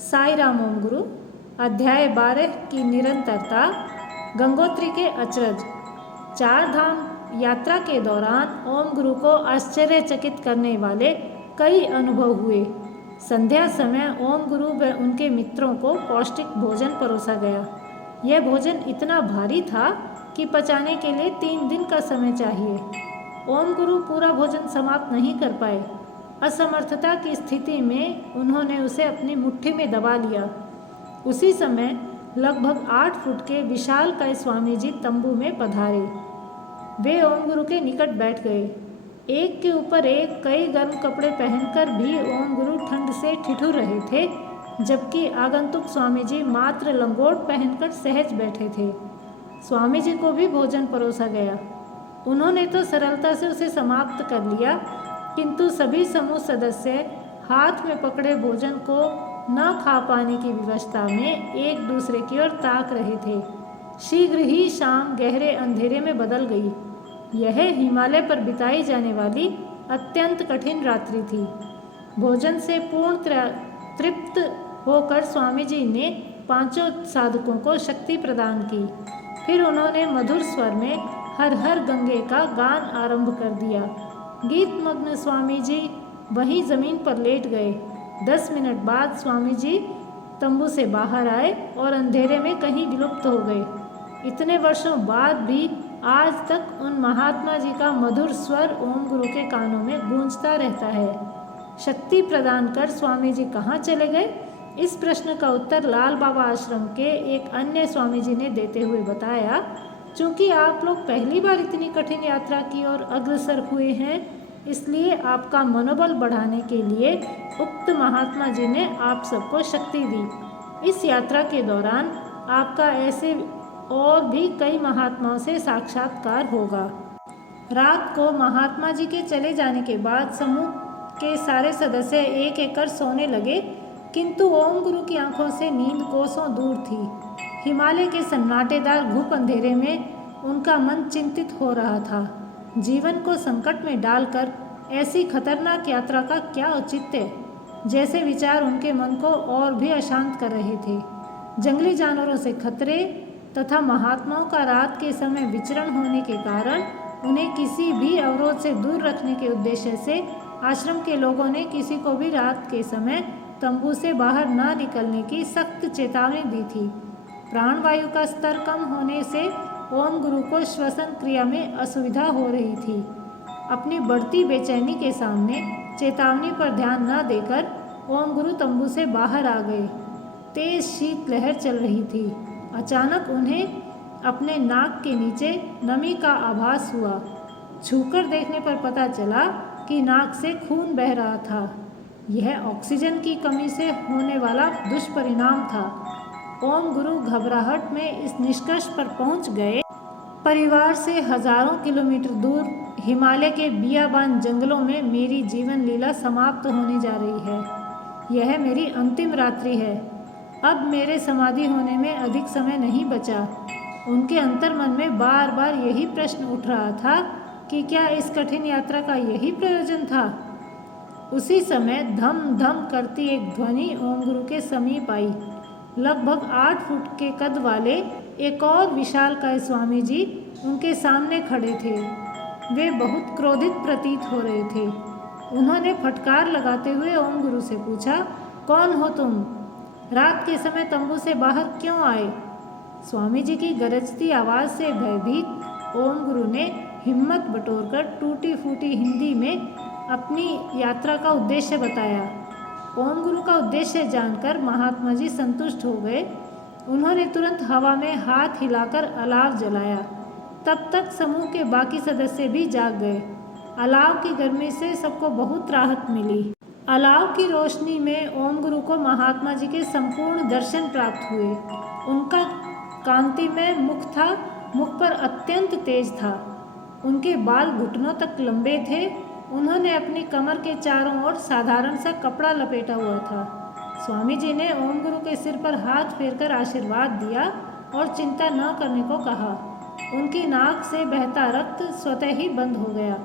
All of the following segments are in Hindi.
साई राम ओम गुरु। अध्याय 12 की निरंतरता। गंगोत्री के अचरज। चार धाम यात्रा के दौरान ओम गुरु को आश्चर्यचकित करने वाले कई अनुभव हुए। संध्या समय ओम गुरु व उनके मित्रों को पौष्टिक भोजन परोसा गया। यह भोजन इतना भारी था कि पचाने के लिए 3 दिन का समय चाहिए। ओम गुरु पूरा भोजन समाप्त नहीं कर पाए। असमर्थता की स्थिति में उन्होंने उसे अपनी मुट्ठी में दबा लिया। उसी समय लगभग 8 फुट के विशालकाय स्वामी जी तंबू में पधारे। वे ओम गुरु के निकट बैठ गए। एक के ऊपर एक कई गर्म कपड़े पहनकर भी ओम गुरु ठंड से ठिठुर रहे थे, जबकि आगंतुक स्वामी जी मात्र लंगोट पहनकर सहज बैठे थे। स्वामी जी को भी भोजन परोसा गया। उन्होंने तो सरलता से उसे समाप्त कर लिया, किंतु सभी समूह सदस्य हाथ में पकड़े भोजन को न खा पाने की विवशता में एक दूसरे की ओर ताक रहे थे। शीघ्र ही शाम गहरे अंधेरे में बदल गई। यह हिमालय पर बिताई जाने वाली अत्यंत कठिन रात्रि थी। भोजन से पूर्ण तृप्त होकर स्वामी जी ने 5 साधकों को शक्ति प्रदान की। फिर उन्होंने मधुर स्वर में हर हर गंगे का गान आरंभ कर दिया। गीतमग्न स्वामी जी वहीं जमीन पर लेट गए। 10 मिनट बाद स्वामी जी तंबू से बाहर आए और अंधेरे में कहीं विलुप्त हो गए। इतने वर्षों बाद भी आज तक उन महात्मा जी का मधुर स्वर ओम गुरु के कानों में गूंजता रहता है। शक्ति प्रदान कर स्वामी जी कहाँ चले गए? इस प्रश्न का उत्तर लाल बाबा आश्रम के एक अन्य स्वामी जी ने देते हुए बताया, चूँकि आप लोग पहली बार इतनी कठिन यात्रा की ओर अग्रसर हुए हैं, इसलिए आपका मनोबल बढ़ाने के लिए उक्त महात्मा जी ने आप सबको शक्ति दी। इस यात्रा के दौरान आपका ऐसे और भी कई महात्माओं से साक्षात्कार होगा। रात को महात्मा जी के चले जाने के बाद समूह के सारे सदस्य एक एक कर सोने लगे, किंतु ओम गुरु की आंखों से नींद कोसों दूर थी। हिमालय के सन्नाटेदार घुप अंधेरे में उनका मन चिंतित हो रहा था। जीवन को संकट में डालकर ऐसी खतरनाक यात्रा का क्या औचित्य? जैसे विचार उनके मन को और भी अशांत कर रहे थे। जंगली जानवरों से खतरे तथा महात्माओं का रात के समय विचरण होने के कारण उन्हें किसी भी अवरोध से दूर रखने के उद्देश्य से आश्रम के लोगों ने किसी को भी रात के समय तंबू से बाहर न निकलने की सख्त चेतावनी दी थी। प्राणवायु का स्तर कम होने से ओम गुरु को श्वसन क्रिया में असुविधा हो रही थी। अपनी बढ़ती बेचैनी के सामने चेतावनी पर ध्यान न देकर ओम गुरु तंबू से बाहर आ गए। तेज शीत लहर चल रही थी। अचानक उन्हें अपने नाक के नीचे नमी का आभास हुआ। छूकर देखने पर पता चला कि नाक से खून बह रहा था। यह ऑक्सीजन की कमी से होने वाला दुष्परिणाम था। ओम गुरु घबराहट में इस निष्कर्ष पर पहुंच गए, परिवार से हजारों किलोमीटर दूर हिमालय के बियाबान जंगलों में मेरी जीवन लीला समाप्त होने जा रही है। यह मेरी अंतिम रात्रि है। अब मेरे समाधि होने में अधिक समय नहीं बचा। उनके अंतर्मन में बार बार यही प्रश्न उठ रहा था कि क्या इस कठिन यात्रा का यही प्रयोजन था? उसी समय धम धम करती एक ध्वनि ओम गुरु के समीप आई। लगभग 8 फुट के कद वाले एक और विशालकाय स्वामी जी उनके सामने खड़े थे। वे बहुत क्रोधित प्रतीत हो रहे थे। उन्होंने फटकार लगाते हुए ओम गुरु से पूछा, कौन हो तुम? रात के समय तंबू से बाहर क्यों आए? स्वामी जी की गरजती आवाज़ से भयभीत ओम गुरु ने हिम्मत बटोरकर टूटी फूटी हिंदी में अपनी यात्रा का उद्देश्य बताया। ओम गुरु का उद्देश्य जानकर महात्मा जी संतुष्ट हो गए। उन्होंने तुरंत हवा में हाथ हिलाकर अलाव जलाया। तब तक समूह के बाकी सदस्य भी जाग गए। अलाव की गर्मी से सबको बहुत राहत मिली। अलाव की रोशनी में ओम गुरु को महात्मा जी के संपूर्ण दर्शन प्राप्त हुए। उनका कांतिमय मुख था, मुख पर अत्यंत तेज था। उनके बाल घुटनों तक लंबे थे। उन्होंने अपनी कमर के चारों ओर साधारण सा कपड़ा लपेटा हुआ था। स्वामी जी ने ओम गुरु के सिर पर हाथ फेरकर आशीर्वाद दिया और चिंता न करने को कहा। उनकी नाक से बहता रक्त स्वतः ही बंद हो गया।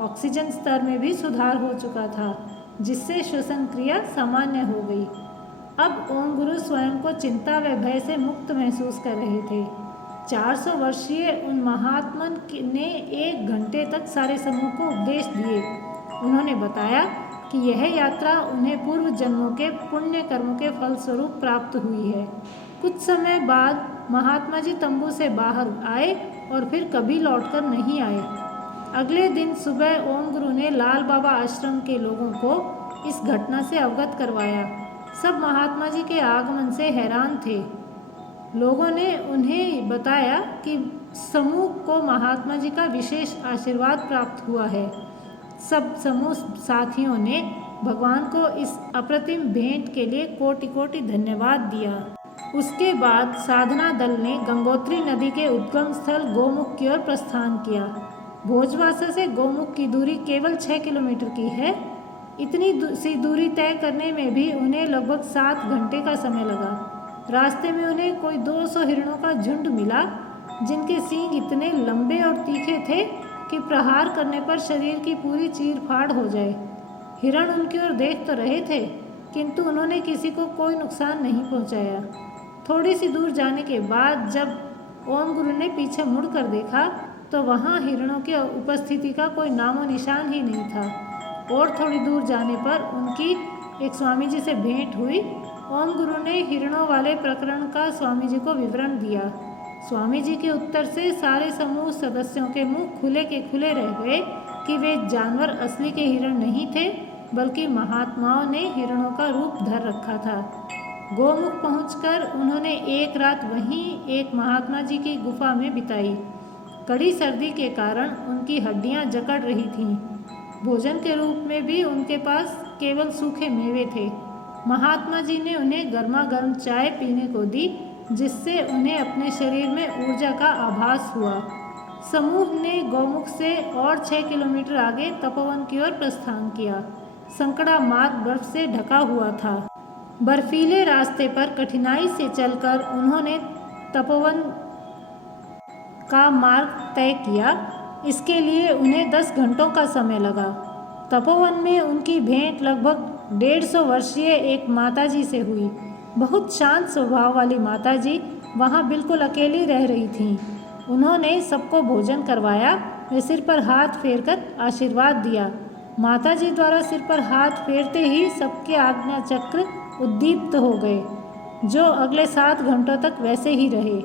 ऑक्सीजन स्तर में भी सुधार हो चुका था, जिससे श्वसन क्रिया सामान्य हो गई। अब ओम गुरु स्वयं को चिंता व भय से मुक्त महसूस कर रहे थे। 400 वर्षीय उन महात्मन ने 1 घंटे तक सारे समूह को उपदेश दिए। उन्होंने बताया कि यह यात्रा उन्हें पूर्व जन्मों के पुण्य कर्मों के फलस्वरूप प्राप्त हुई है। कुछ समय बाद महात्मा जी तंबू से बाहर आए और फिर कभी लौटकर नहीं आए। अगले दिन सुबह ओम गुरु ने लाल बाबा आश्रम के लोगों को इस घटना से अवगत करवाया। सब महात्मा जी के आगमन से हैरान थे। लोगों ने उन्हें बताया कि समूह को महात्मा जी का विशेष आशीर्वाद प्राप्त हुआ है। सब समूह साथियों ने भगवान को इस अप्रतिम भेंट के लिए कोटि कोटि धन्यवाद दिया। उसके बाद साधना दल ने गंगोत्री नदी के उद्गम स्थल गोमुख की ओर प्रस्थान किया। भोजवासा से गोमुख की दूरी केवल 6 किलोमीटर की है। इतनी सी दूरी तय करने में भी उन्हें लगभग 7 घंटे का समय लगा। रास्ते में उन्हें कोई 200 हिरणों का झुंड मिला, जिनके सींग इतने लंबे और तीखे थे कि प्रहार करने पर शरीर की पूरी चीर-फाड़ हो जाए। हिरण उनकी ओर देख तो रहे थे, किंतु उन्होंने किसी को कोई नुकसान नहीं पहुंचाया। थोड़ी सी दूर जाने के बाद जब ओम गुरु ने पीछे मुड़कर देखा तो वहाँ हिरणों की उपस्थिति का कोई नामो निशान ही नहीं था। और थोड़ी दूर जाने पर उनकी एक स्वामी जी से भेंट हुई। ओम गुरु ने हिरणों वाले प्रकरण का स्वामी जी को विवरण दिया। स्वामी जी के उत्तर से सारे समूह सदस्यों के मुंह खुले के खुले रह गए कि वे जानवर असली के हिरण नहीं थे, बल्कि महात्माओं ने हिरणों का रूप धर रखा था। गोमुख पहुंचकर उन्होंने एक रात वहीं एक महात्मा जी की गुफा में बिताई। कड़ी सर्दी के कारण उनकी हड्डियां जकड़ रही थीं। भोजन के रूप में भी उनके पास केवल सूखे मेवे थे। महात्मा जी ने उन्हें गर्मा गर्म चाय पीने को दी, जिससे उन्हें अपने शरीर में ऊर्जा का आभास हुआ। समूह ने गौमुख से और 6 किलोमीटर आगे तपोवन की ओर प्रस्थान किया। संकड़ा मार्ग बर्फ से ढका हुआ था। बर्फीले रास्ते पर कठिनाई से चलकर उन्होंने तपोवन का मार्ग तय किया। इसके लिए उन्हें 10 घंटों का समय लगा। तपोवन में उनकी भेंट लगभग 150 वर्षीय एक माताजी से हुई। बहुत शांत स्वभाव वाली माताजी वहाँ बिल्कुल अकेली रह रही थीं। उन्होंने सबको भोजन करवाया व सिर पर हाथ फेरकर आशीर्वाद दिया। माताजी द्वारा सिर पर हाथ फेरते ही सबके आज्ञा चक्र उद्दीप्त हो गए, जो अगले 7 घंटों तक वैसे ही रहे।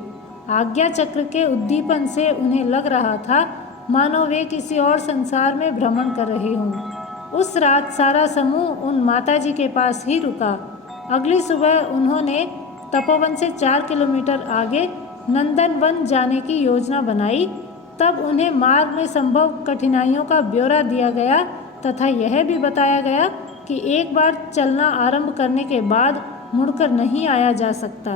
आज्ञा चक्र के उद्दीपन से उन्हें लग रहा था मानो वे किसी और संसार में भ्रमण कर रहे हों। उस रात सारा समूह उन माताजी के पास ही रुका। अगली सुबह उन्होंने तपोवन से 4 किलोमीटर आगे नंदनवन जाने की योजना बनाई। तब उन्हें मार्ग में संभव कठिनाइयों का ब्यौरा दिया गया तथा यह भी बताया गया कि एक बार चलना आरंभ करने के बाद मुड़कर नहीं आया जा सकता।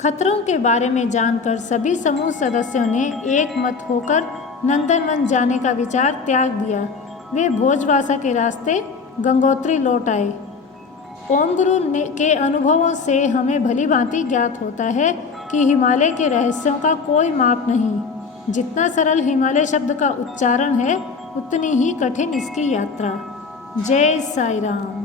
खतरों के बारे में जानकर सभी समूह सदस्यों ने एक मत होकर नंदनवन जाने का विचार त्याग दिया। वे भोजवासा के रास्ते गंगोत्री लौट आए। ओम गुरु के अनुभवों से हमें भली भांति ज्ञात होता है कि हिमालय के रहस्यों का कोई माप नहीं। जितना सरल हिमालय शब्द का उच्चारण है, उतनी ही कठिन इसकी यात्रा। जय साई राम।